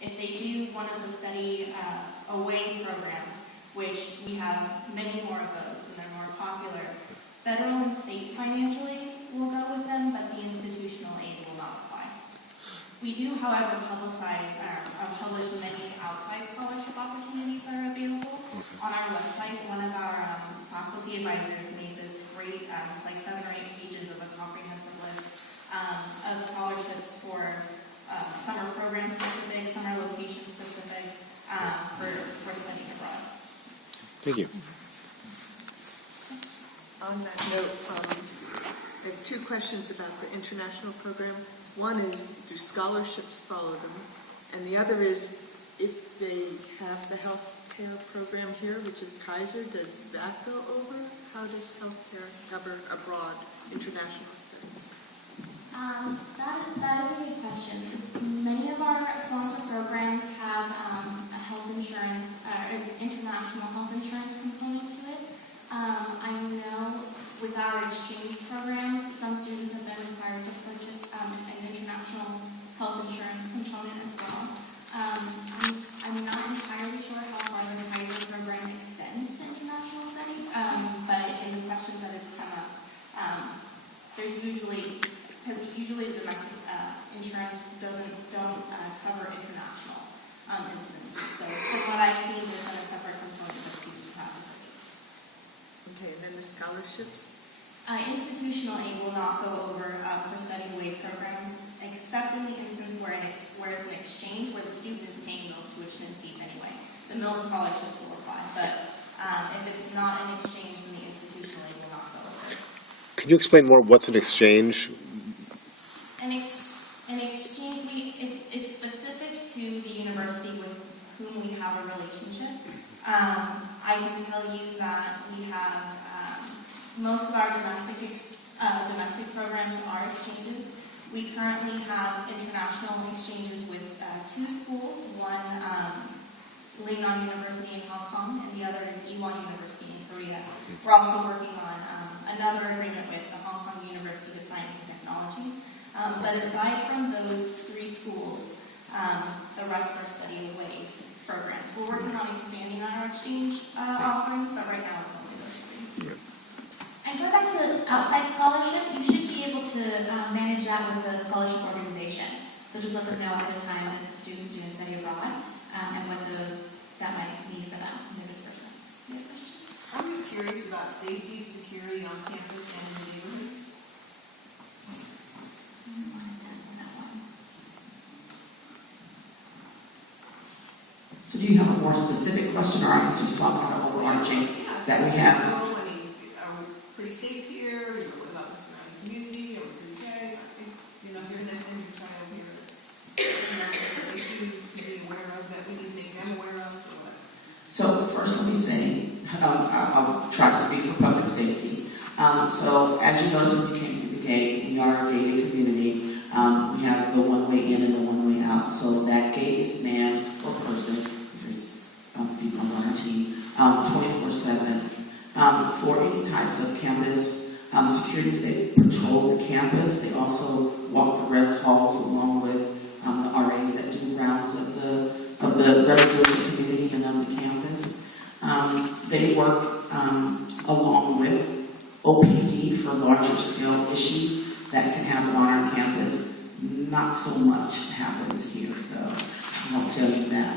If they do one of the study away programs, which we have many more of those and they're more popular, federal and state financially will go with them, but the institutional aid will not apply. We do, however, publish many outside scholarship opportunities that are available. On our website, one of our faculty advisors made this great, it's like 7 or 8 pages of a comprehensive list of scholarships for some are program specific, some are location specific for studying abroad. Thank you. On that note, I have 2 questions about the international program. One is, do scholarships follow them? And the other is, if they have the health care program here, which is Kaiser, does that go over? How does health care cover abroad international study? That is a good question, because many of our sponsor programs have a health insurance, an international health insurance component to it. I know with our exchange programs, some students have been required to purchase an international health insurance component as well. I'm not entirely sure how far the Kaiser program extends to international studies, but in the questions that it's come up, there's usually the domestic insurance don't cover international instances. So from what I've seen, there's been a separate component that students have to purchase. Okay, and then the scholarships? Institutional aid will not go over for study away programs, except in the instance where it's an exchange where the student is paying those tuition and fees anyway. The mill scholarships will apply, but if it's not an exchange, then the institutional aid will not go over. Could you explain more what's an exchange? An exchange, it's specific to the university with whom we have a relationship. I can tell you that we have most of our domestic programs are exchanges. We currently have international exchanges with 2 schools, one Leon University in Hong Kong and the other is Iwan University in Korea. We're also working on another agreement with the Hong Kong University of Science and Technology. But aside from those 3 schools, the rest are study away programs. We're working on expanding our exchange offerings, but right now it's only those 3. And going back to outside scholarship, you should be able to manage that with the scholarship organization. So just let them know ahead of time that the students doing study abroad and what that might mean for them in their disbursements. I'm just curious about safety, security on campus and in the neighborhood. So do you have a more specific question, or I can just talk about overarching that we have? I mean, are we pretty safe here? What about the surrounding community? Are we pretty safe? I think, if you're in this end, you're trying to hear issues to be aware of that we need to make them aware of, or what? So first let me say, I'll try to speak for public safety. So as you notice when you came through the gate, we are a gated community. We have the one way in and the one way out. So that gate is manned or person. There's people on our team 24/7. For any types of campus securities, they patrol the campus. They also walk the res halls along with the RAs that do rounds of the residential community and on the campus. They work along with OPD for larger scale issues that can happen on our campus. Not so much happens here, though. I'll tell you that.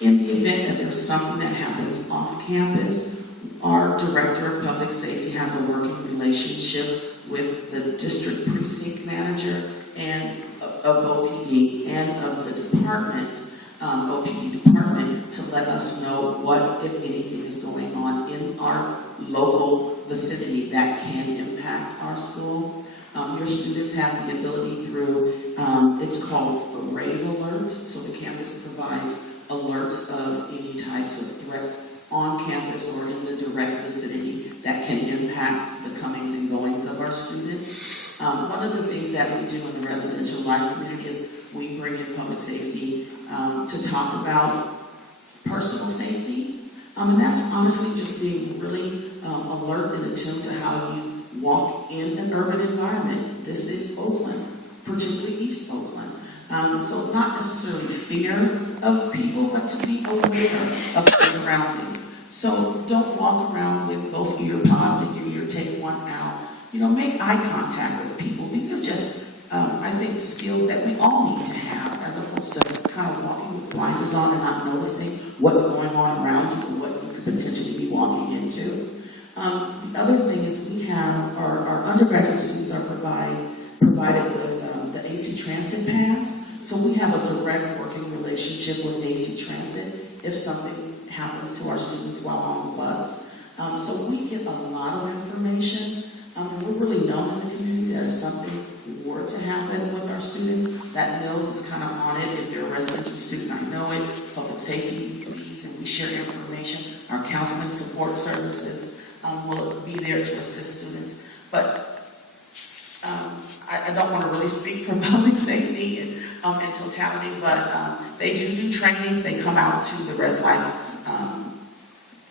In the event that there's something that happens off campus, our Director of Public Safety has a working relationship with the district precinct manager and of OPD and of the department, OPD department, to let us know what, if anything, is going on in our local vicinity that can impact our school. Your students have the ability through, it's called a rave alert, so the campus provides alerts of any types of threats on campus or in the direct vicinity that can impact the comings and goings of our students. One of the things that we do in the residential life community is we bring in public safety to talk about personal safety. And that's honestly just being really alert and attuned to how you walk in an urban environment. This is Oakland, particularly East Oakland. So not necessarily fear of people, but to be aware of their surroundings. So don't walk around with both ear pods in your ear, take one out. Make eye contact with people. These are just, I think, skills that we all need to have, as opposed to kind of walking with blinders on and not noticing what's going on around you and what you could potentially be walking into. The other thing is we have our undergraduate students are provided with the AC Transit Pass. So we have a direct working relationship with AC Transit if something happens to our students while on the bus. So we get a lot of information. And we're really known in the community that if something were to happen with our students, that Mills is kind of on it. If you're a residential student, I know it. Public safety fees, and we share information. Our counseling support services will be there to assist students. But I don't want to really speak for public safety in totality, but they do trainings. They come out to the Res Life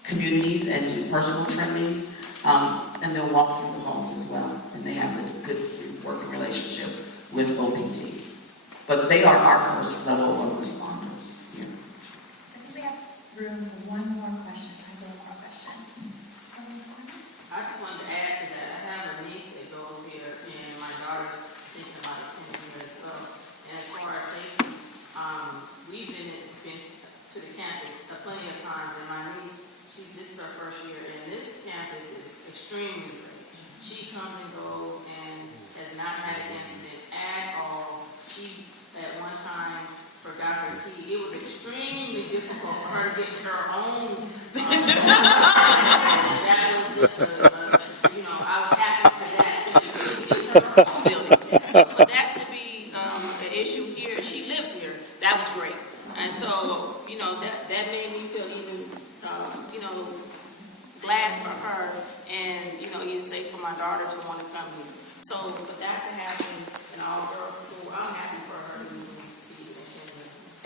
communities and do personal trainings, and they'll walk through the halls as well. And they have a good working relationship with OPT. But they are our first level of responders here. I think we have room for one more question. I just wanted to add to that. I have a niece that goes here, and my daughter's thinking about attending here as well. And as far as safety, we've been to the campus plenty of times, and my niece, this is her first year, and this campus is extremely safe. She comes and goes and has not had an incident at all. She, at one time, forgot her key. It was extremely difficult for her to get her own. That was just I was happy for that. So she couldn't get her own building. So for that to be an issue here, she lives here. That was great. And so, that made me feel even, glad for her, and even safe for my daughter to want to come here. So for that to happen in all girls school, I'm happy for her to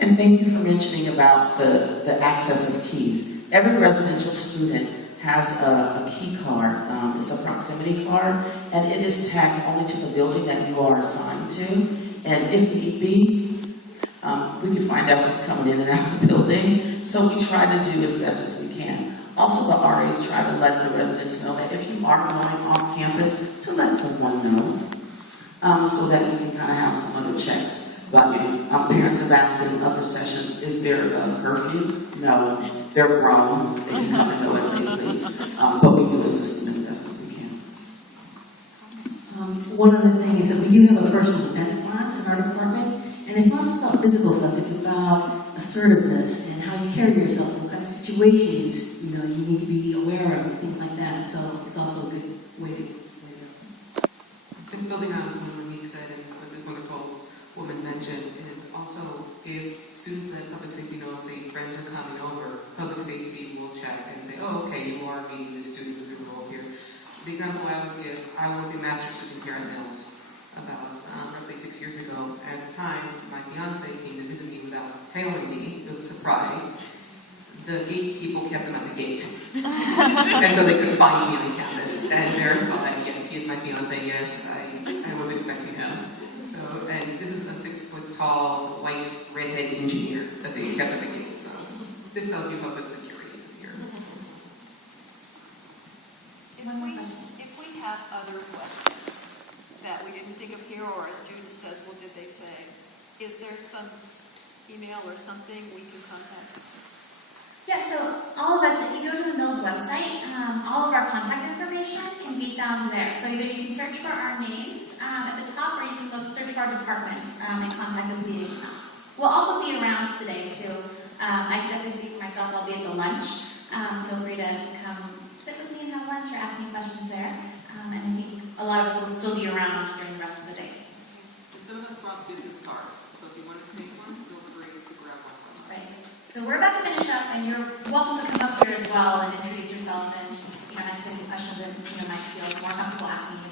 attend. And thank you for mentioning about the access of keys. Every residential student has a key card. It's a proximity card, and it is tagged only to the building that you are assigned to. And if need be, we can find out what's coming in and out of the building. So we try to do as best as we can. Also, the RAs try to let the residents know that if you are going off campus, to let someone know, so that you can kind of have some other checks. But parents have asked in other sessions, is there a curfew? No, they're grown. They can come and go as they please. But we do assist them as best as we can. One of the things is that we do have a personal defense class in our department, and it's not just about physical stuff, it's about assertiveness and how you carry yourself, what kind of situations you need to be aware of, and things like that. So it's also a good way to Just building on what Monique said and what this wonderful woman mentioned is also if students at public safety know, say friends are coming over, public safety will check and say, oh, okay, you are meeting this student with your role here. The example I always give, I was a master's student here at Mills about roughly 6 years ago. At the time, my fiance came to visit me without telling me. It was a surprise. The gate people kept them at the gate. And so they could find me on campus and verify, yes, he is my fiance, yes, I was expecting him. So, and this is a 6-foot-tall, white, redhead engineer that they kept at the gate. So this tells you public security is here. If we have other questions that we didn't think of here, or a student says, well, did they say, is there some email or something we can contact? Yeah, so all of us, if you go to the Mills website, all of our contact information can be found there. So either you can search for our names at the top, or you can search for our departments and contact us via email. We'll also be around today too. I can definitely speak for myself. I'll be at the lunch. Feel free to come sit with me and have lunch or ask me questions there. And I think a lot of us will still be around during the rest of the day. Some of us brought business cards, so if you want to take one, feel free to grab one from us. Right. So we're about to finish up, and you're welcome to come up here as well and introduce yourself and ask any questions that you might feel more comfortable asking